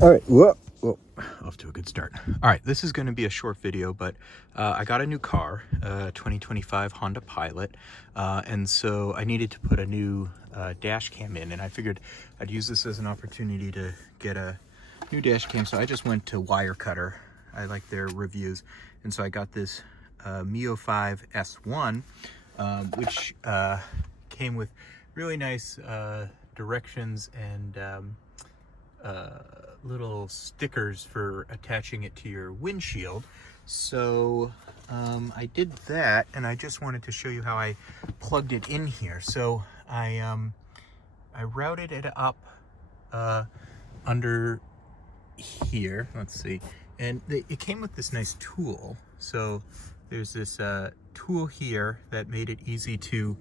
All right, whoa, off to a good start. All right, this is going to be a short video, but I got a new car, 2025 Honda Pilot, and so I needed to put a new dash cam in, and I figured I'd use this as an opportunity to get a new dash cam. So I just went to Wirecutter. I like their reviews, and so I got this Miofive S1, which came with really nice directions and little stickers for attaching it to your windshield. So I did that, and I just wanted to show you how I plugged it in here. So I routed it up under here. Let's see, and it came with this nice tool. So there's this tool here that made it easy to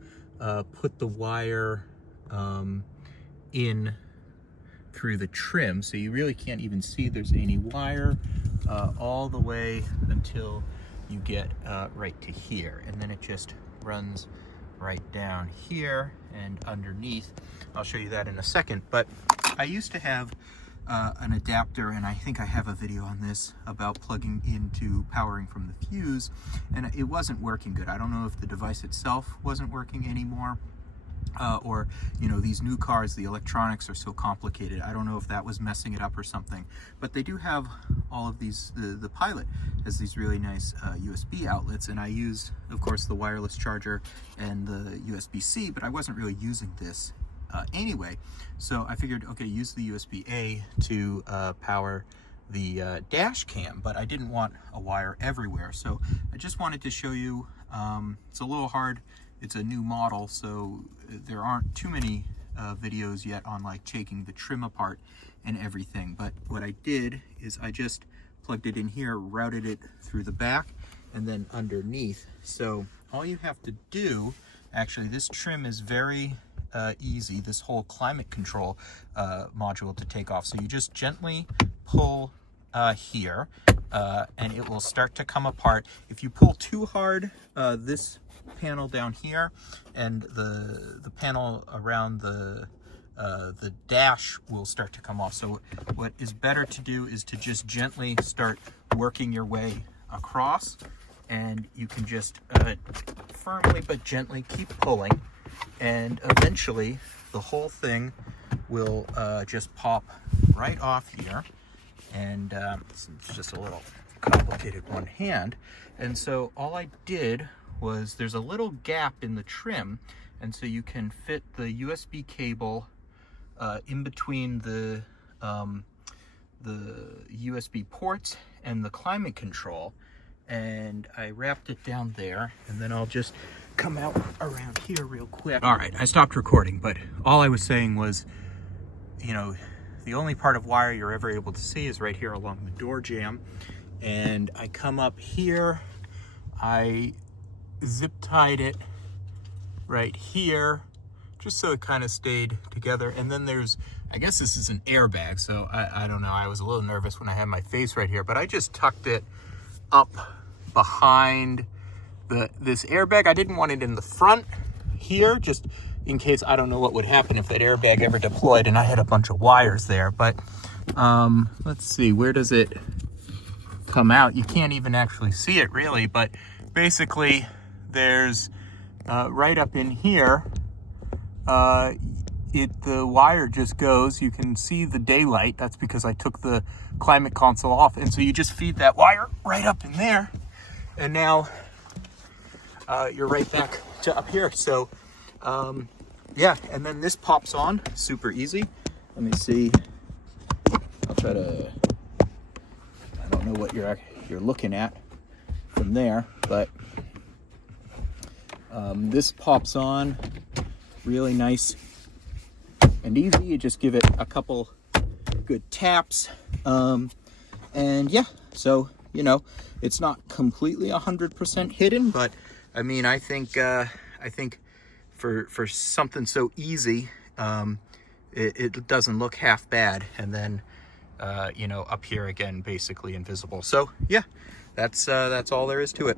put the wire in through the trim, so you really can't even see there's any wire all the way until you get right to here, and then it just runs right down here and underneath. I'll show you that in a second. But I used to have an adapter, and I think I have a video on this about plugging into powering from the fuse, and it wasn't working good. I don't know if the device itself wasn't working anymore, or these new cars, the electronics are so complicated. I don't know if that was messing it up or something. But they do have all of these, the Pilot has these really nice USB outlets, and I used, of course, the wireless charger and the USB-C, but I wasn't really using this anyway. So I figured, okay, use the USB-A to power the dash cam, but I didn't want a wire everywhere. So I just wanted to show you, it's a little hard. It's a new model, so there aren't too many videos yet on like taking the trim apart and everything. But what I did is I just plugged it in here, routed it through the back and then underneath. So all you have to do, actually, this trim is very easy, this whole climate control module to take off. So you just gently pull here and it will start to come apart. If you pull too hard, this panel down here and the panel around the dash will start to come off. So what is better to do is to just gently start working your way across, and you can just firmly but gently keep pulling, and eventually the whole thing will just pop right off here. And it's just a little complicated one hand. And so all I did was, there's a little gap in the trim, and so you can fit the USB cable in between the USB ports and the climate control, and I wrapped it down there, and then I'll just come out around here real quick. All right, I stopped recording, but all I was saying was, the only part of wire you're ever able to see is right here along the door jamb, and I come up here, I zip tied it right here just so it kind of stayed together. And then there's, I guess this is an airbag, so I don't know, I was a little nervous when I had my face right here, but I just tucked it up behind this airbag. I didn't want it in the front here, just in case, I don't know what would happen if that airbag ever deployed and I had a bunch of wires there. But let's see, where does it come out? You can't even actually see it really, but basically there's right up in here, the wire just goes, you can see the daylight. That's because I took the climate console off, and so you just feed that wire right up in there, and now you're right back to up here. So yeah, and then this pops on super easy. Let me see, I'll try to, I don't know what you're looking at from there, but this pops on really nice and easy. You just give it a couple good taps, and yeah, so it's not completely 100% hidden, but I mean, I think for something so easy, it doesn't look half bad. And then up here again, basically invisible. So yeah, that's all there is to it.